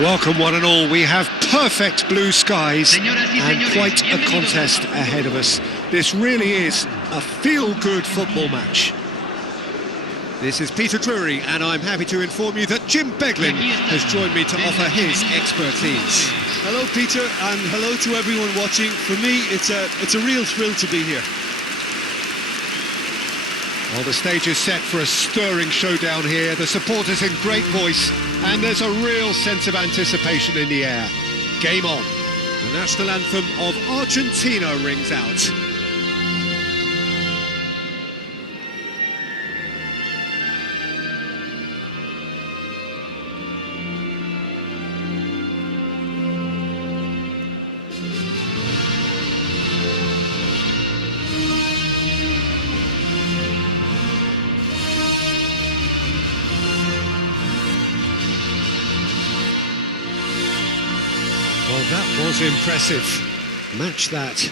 Welcome one and all. We have perfect blue skies and quite a contest ahead of us. This really is a feel-good football match. This is Peter Drury, and I'm happy to inform you that Jim Beglin has joined me to offer his expertise. Hello Peter, and hello to everyone watching. For me, it's a real thrill to be here. Well, the stage is set for a stirring showdown here. The supporters in great voice, and there's a real sense of anticipation in the air. Game on. The national anthem of Argentina rings out. Well, that was impressive. Match that.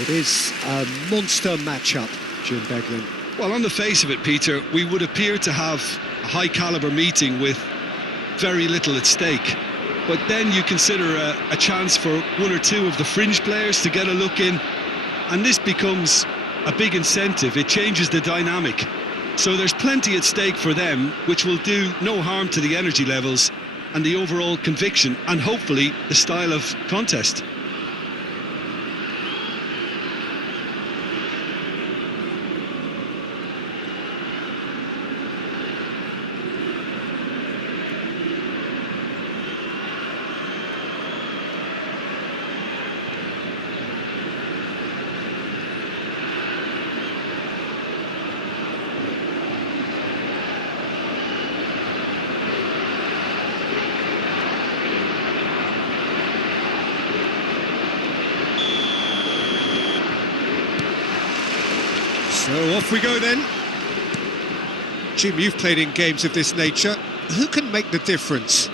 It is a monster matchup, Jim Beglin. Well, on the face of it, Peter, we would appear to have a high-caliber meeting with very little at stake. But then you consider a chance for one or two of the fringe players to get a look in, and this becomes a big incentive. It changes the dynamic. So there's plenty at stake for them, which will do no harm to the energy levels and the overall conviction, and hopefully the style of contest. So off we go then. Jim, you've played in games of this nature. Who can make the difference?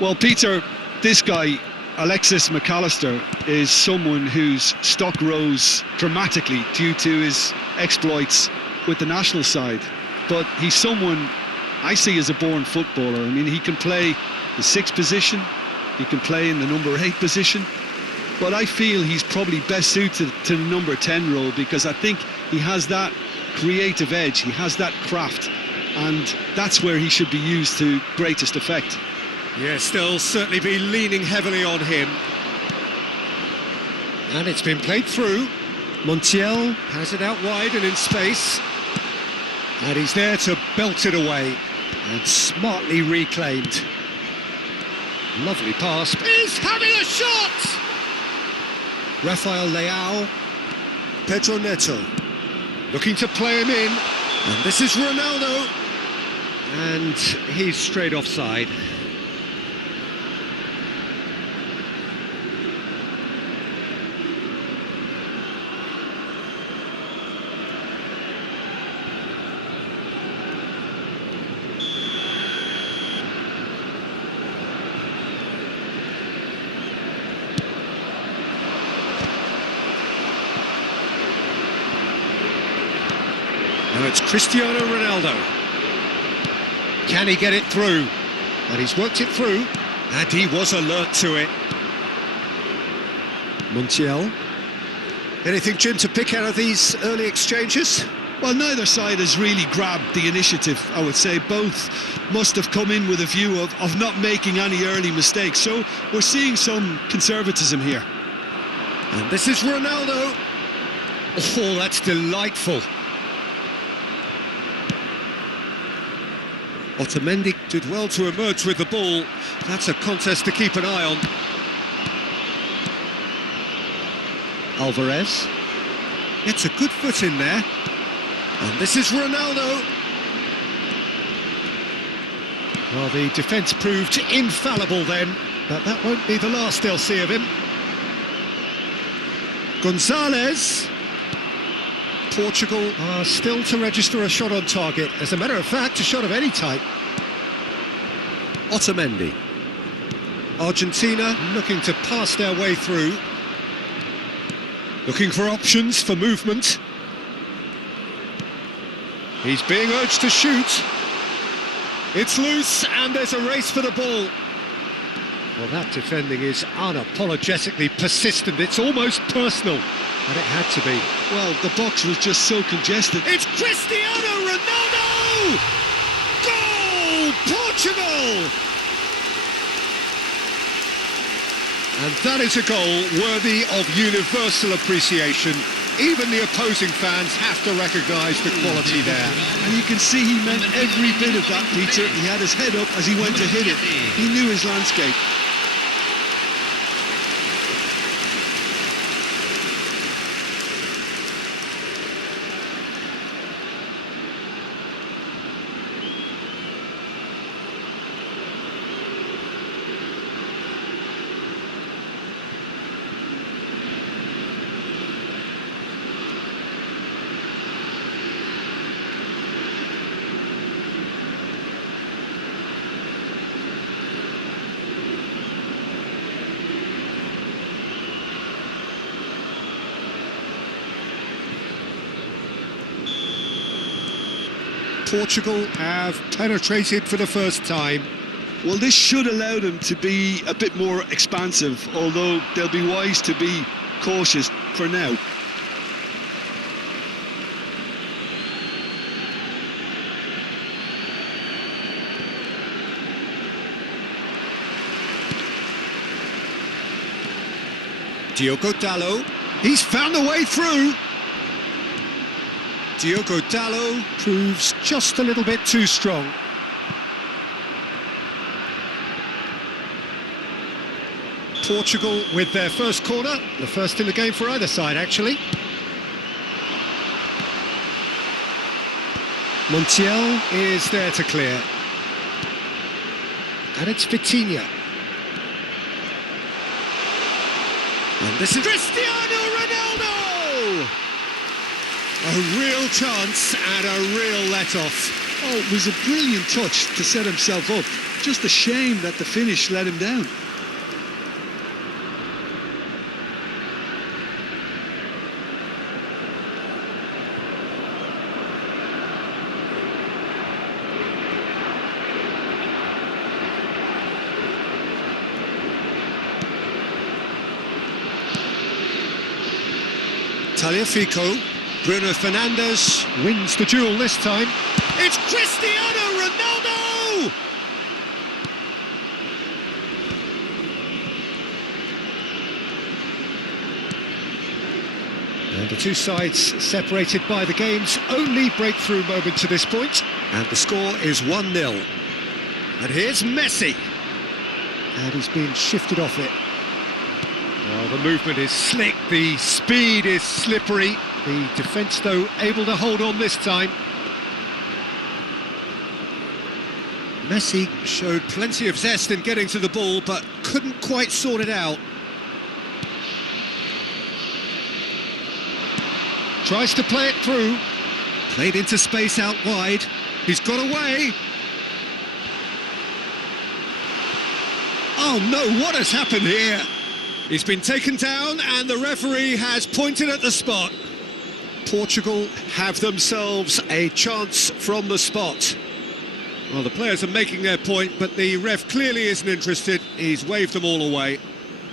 Well, Peter, this guy, Alexis McAllister, is someone whose stock rose dramatically due to his exploits with the national side. But he's someone I see as a born footballer. I mean, he can play the 6th position, he can play in the number 8 position, but I feel he's probably best suited to the number 10 role, because I think he has that creative edge, he has that craft, and that's where he should be used to greatest effect. Yes, they'll certainly be leaning heavily on him. And it's been played through. Montiel has it out wide and in space. And he's there to belt it away. And smartly reclaimed. Lovely pass. He's having a shot! Rafael Leao. Pedro Neto. Looking to play him in. And this is Ronaldo. And he's straight offside. Now it's Cristiano Ronaldo. Can he get it through? And he's worked it through. And he was alert to it. Montiel. Anything, Jim, to pick out of these early exchanges? Well, neither side has really grabbed the initiative, I would say. Both must have come in with a view of not making any early mistakes. So we're seeing some conservatism here. And this is Ronaldo. Oh, that's delightful. Otamendi did well to emerge with the ball. That's a contest to keep an eye on. Alvarez gets a good foot in there. And this is Ronaldo. Well, the defence proved infallible then, but that won't be the last they'll see of him. Gonzalez. Portugal are still to register a shot on target. As a matter of fact, a shot of any type. Otamendi. Argentina looking to pass their way through. Looking for options for movement. He's being urged to shoot. It's loose and there's a race for the ball. Well, that defending is unapologetically persistent. It's almost personal. And it had to be. Well, the box was just so congested. It's Cristiano Ronaldo! Goal! Portugal! And that is a goal worthy of universal appreciation. Even the opposing fans have to recognise the quality there. And you can see he meant every bit of that, Peter. He had his head up as he went to hit it. He knew his landscape. Portugal have penetrated for the first time. Well, this should allow them to be a bit more expansive, although they'll be wise to be cautious for now. Diogo Dalot, he's found a way through. Diogo Dalot proves just a little bit too strong. Portugal with their first corner, the first in the game for either side actually. Montiel is there to clear. And it's Vitinha. And this is Cristiano Ronaldo! A real chance and a real let-off. Oh, it was a brilliant touch to set himself up. Just a shame that the finish let him down. Tagliafico. Bruno Fernandes wins the duel this time. It's Cristiano Ronaldo! And the two sides separated by the game's only breakthrough moment to this point. And the score is 1-0. And here's Messi. And he's been shifted off it. Well, the movement is slick, the speed is slippery. The defence, though, able to hold on this time. Messi showed plenty of zest in getting to the ball, but couldn't quite sort it out. Tries to play it through. Played into space out wide. He's got away. Oh no, what has happened here? He's been taken down and the referee has pointed at the spot. Portugal have themselves a chance from the spot. Well, the players are making their point, but the ref clearly isn't interested. He's waved them all away.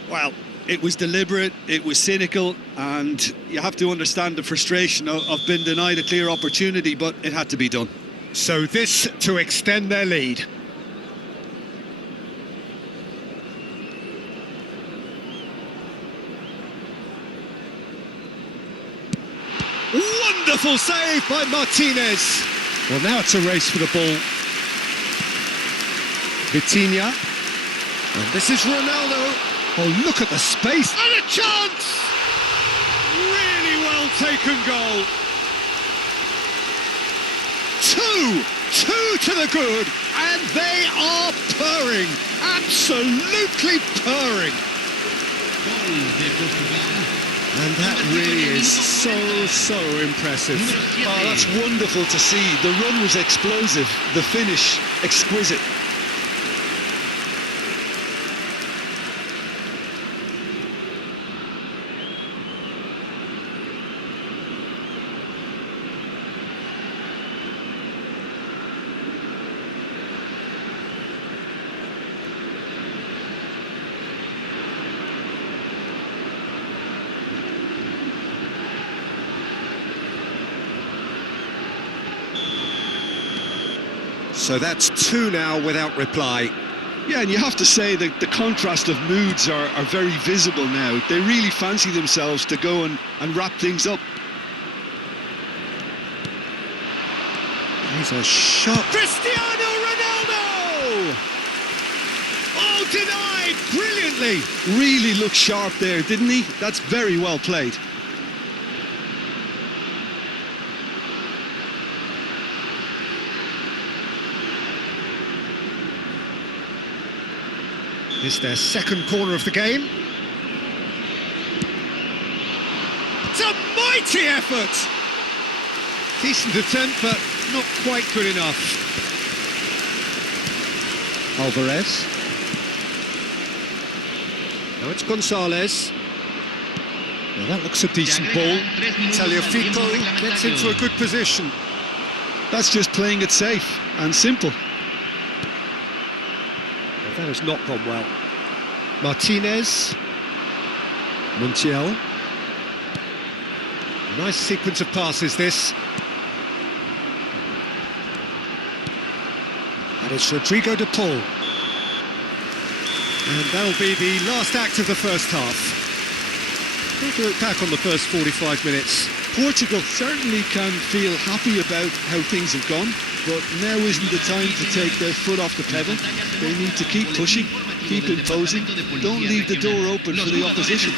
Well, it was deliberate, it was cynical, and you have to understand the frustration of being denied a clear opportunity, but it had to be done. So this to extend their lead. Wonderful save by Martinez. Well, now it's a race for the ball. Vitinha. And this is Ronaldo. Oh, look at the space. And a chance! taken goal. Two to the good, and they are purring, absolutely purring. And that really is so impressive. Oh, that's wonderful to see. The run was explosive, the finish exquisite. So that's two now without reply. Yeah, and you have to say that the contrast of moods are very visible now. They really fancy themselves to go and wrap things up. Here's a shot. Cristiano Ronaldo! Oh, denied brilliantly. Really looked sharp there, didn't he? That's very well played. It's their second corner of the game. It's a mighty effort! Decent attempt, but not quite good enough. Alvarez. Now it's Gonzalez. Now that looks a decent ball. Tagliafico gets into a good position. That's just playing it safe and simple. That has not gone well. Martinez. Montiel. Nice sequence of passes, this. And it's Rodrigo de Paul. And that'll be the last act of the first half. Take a look back on the first 45 minutes. Portugal certainly can feel happy about how things have gone, but now isn't the time to take their foot off the pedal. They need to keep pushing, keep imposing, don't leave the door open for the opposition.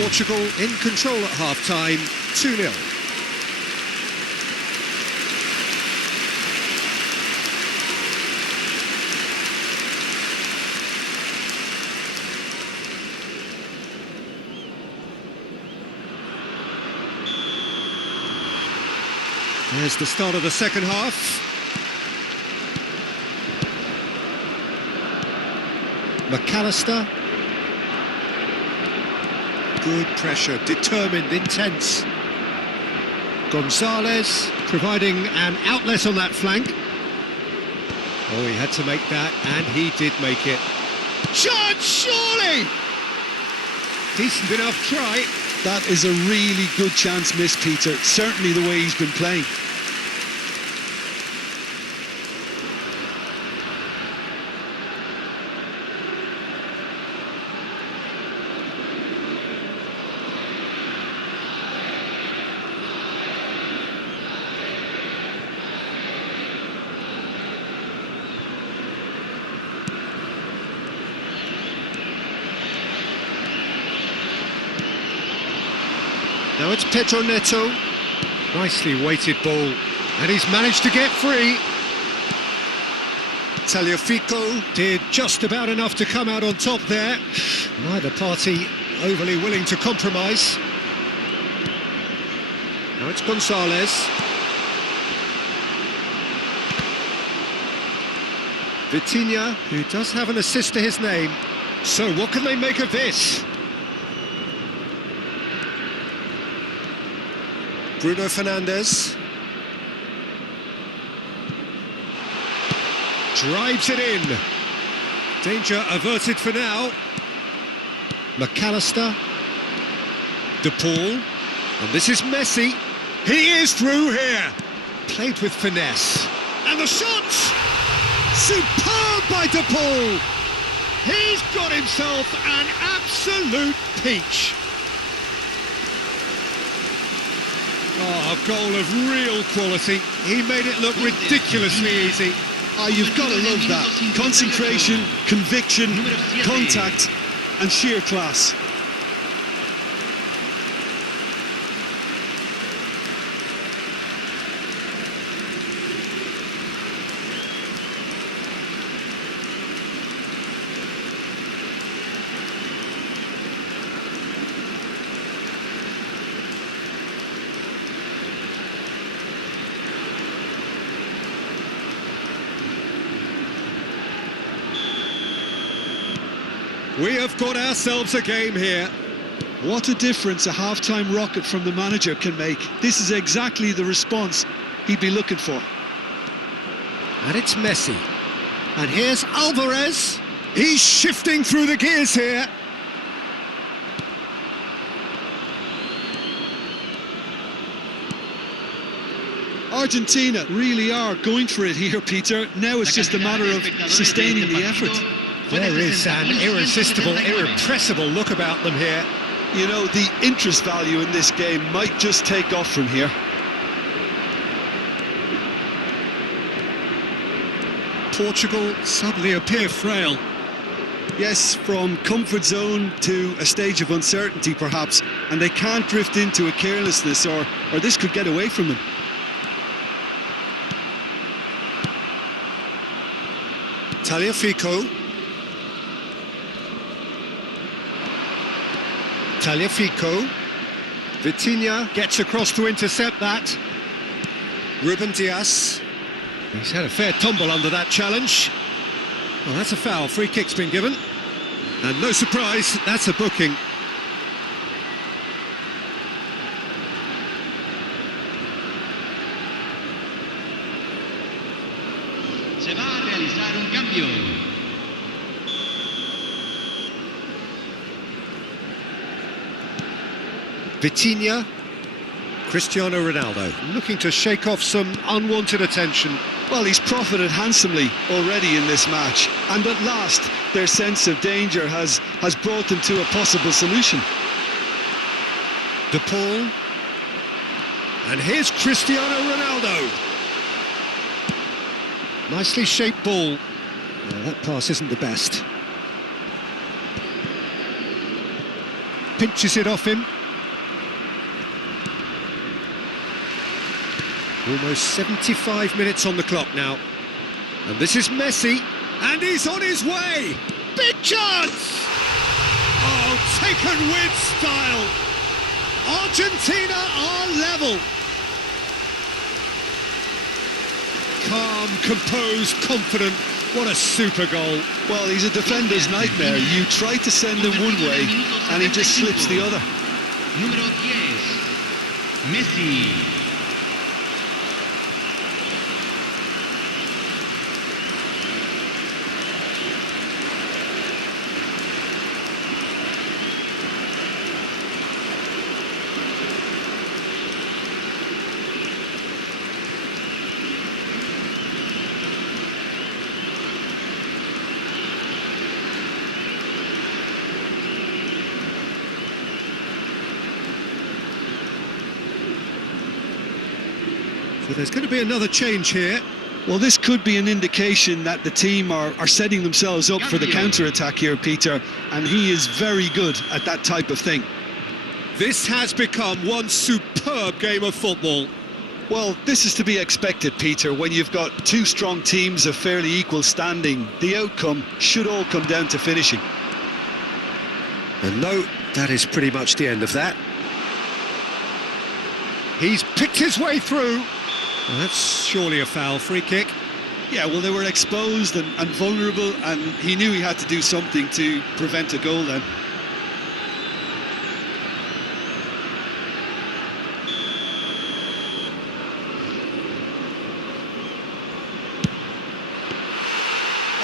Portugal in control at half-time, 2-0. There's the start of the second half. McAllister. Good pressure, determined, intense. Gonzalez providing an outlet on that flank. Oh, he had to make that, and he did make it. Shot, surely! Decent enough try. That is a really good chance missed, Peter. Certainly the way he's been playing. Now it's Pedro Neto. Nicely weighted ball. And he's managed to get free. Tagliafico did just about enough to come out on top there. Neither party overly willing to compromise. Now it's Gonzalez. Vitinha, who does have an assist to his name. So what can they make of this? Bruno Fernandes. Drives it in. Danger averted for now. McAllister. De Paul. And this is Messi. He is through here. Played with finesse. And the shot! Superb by De Paul. He's got himself an absolute peach. Oh, a goal of real quality. He made it look ridiculously easy. Oh, you've got to love that. Concentration, conviction, contact and sheer class. We have got ourselves a game here. What a difference a half-time rocket from the manager can make. This is exactly the response he'd be looking for. And it's Messi. And here's Alvarez. He's shifting through the gears here. Argentina really are going for it here, Peter. Now it's just a matter of sustaining the effort. There is an irresistible, irrepressible look about them here. You know, the interest value in this game might just take off from here. Portugal suddenly appear frail. Yes, from comfort zone to a stage of uncertainty perhaps, and they can't drift into a carelessness or this could get away from them. Tagliafico. Vitinha gets across to intercept that. Ruben Dias. He's had a fair tumble under that challenge. Well, that's a foul. Free kick's been given. And no surprise, that's a booking. Se va a realizar un cambio. Vitinha, Cristiano Ronaldo, looking to shake off some unwanted attention. Well, he's profited handsomely already in this match, and at last their sense of danger has brought them to a possible solution. De Paul, and here's Cristiano Ronaldo. Nicely shaped ball. That pass isn't the best. Pinches it off him. Almost 75 minutes on the clock now. And this is Messi, and he's on his way! Big chance! Oh, taken with style! Argentina are level! Calm, composed, confident. What a super goal. Well, he's a defender's nightmare. You try to send him one way, and he just slips the other. Número 10, Messi. So there's going to be another change here. Well, this could be an indication that the team are setting themselves up for the counter-attack here, Peter, and he is very good at that type of thing. This has become one superb game of football. Well, this is to be expected, Peter. When you've got two strong teams of fairly equal standing, the outcome should all come down to finishing. And no, that is pretty much the end of that. He's picked his way through. Well, that's surely a foul. Free kick. Yeah, well, they were exposed and vulnerable, and he knew he had to do something to prevent a goal then.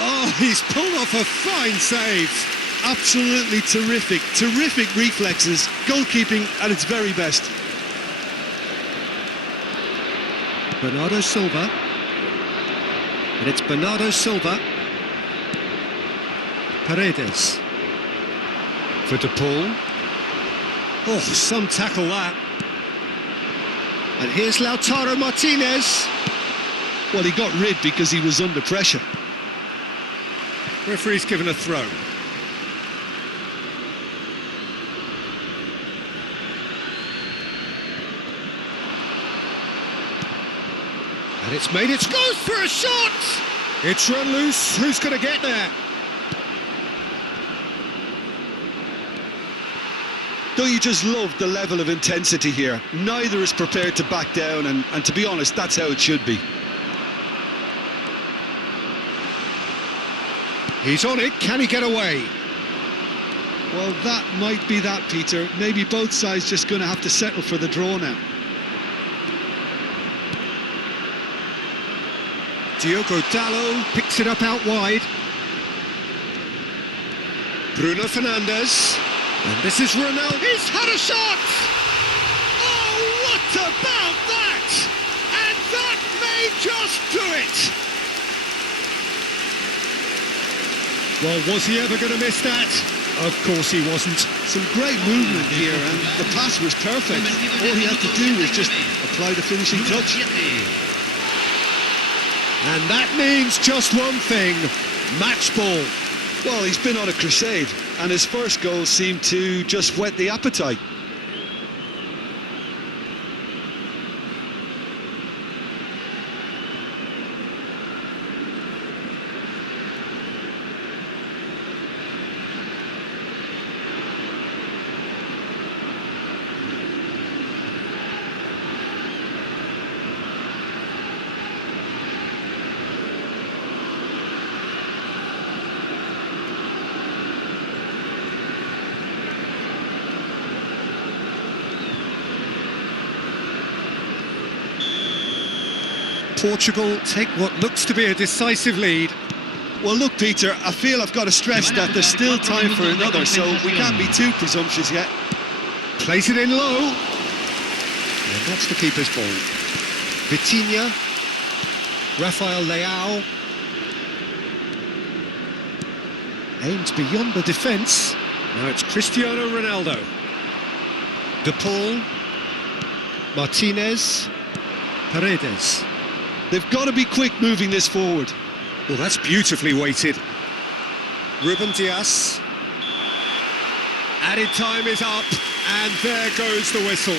Oh, he's pulled off a fine save. Absolutely terrific, terrific reflexes. Goalkeeping at its very best. Bernardo Silva. And it's Bernardo Silva. Paredes. For De Paul. Oh, some tackle that. And here's Lautaro Martinez. Well, he got rid because he was under pressure. Referee's given a throw. And it's made it, goes for a shot! It's run loose, who's going to get there? Don't you just love the level of intensity here? Neither is prepared to back down, and to be honest, that's how it should be. He's on it, can he get away? Well, that might be that, Peter. Maybe both sides just going to have to settle for the draw now. Diogo Dalot picks it up out wide. Bruno Fernandes. And this is Ronaldo. He's had a shot! Oh, what about that? And that may just do it! Well, was he ever going to miss that? Of course he wasn't. Some great movement here, and the pass was perfect. All he had to do was just apply the finishing touch. And that means just one thing, match ball. Well, he's been on a crusade, and his first goal seemed to just whet the appetite. Portugal take what looks to be a decisive lead. Well, look, Peter, I feel I've got to stress that there's still time for another, so we can't be too presumptuous yet. Plays it in low. And that's the keeper's ball. Vitinha. Rafael Leao. Aims beyond the defence. Now it's Cristiano Ronaldo. De Paul. Martinez. Paredes. They've got to be quick moving this forward. Well, that's beautifully weighted. Ruben Dias. Added time is up, and there goes the whistle.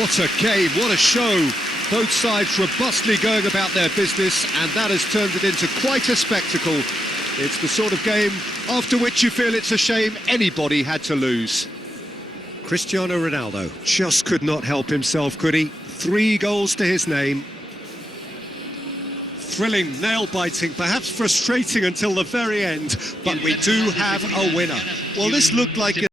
What a game, what a show. Both sides robustly going about their business, and that has turned it into quite a spectacle. It's the sort of game after which you feel it's a shame anybody had to lose. Cristiano Ronaldo just could not help himself, could he? 3 goals to his name. Thrilling, nail-biting, perhaps frustrating until the very end, but we do have a winner. Well, this looked like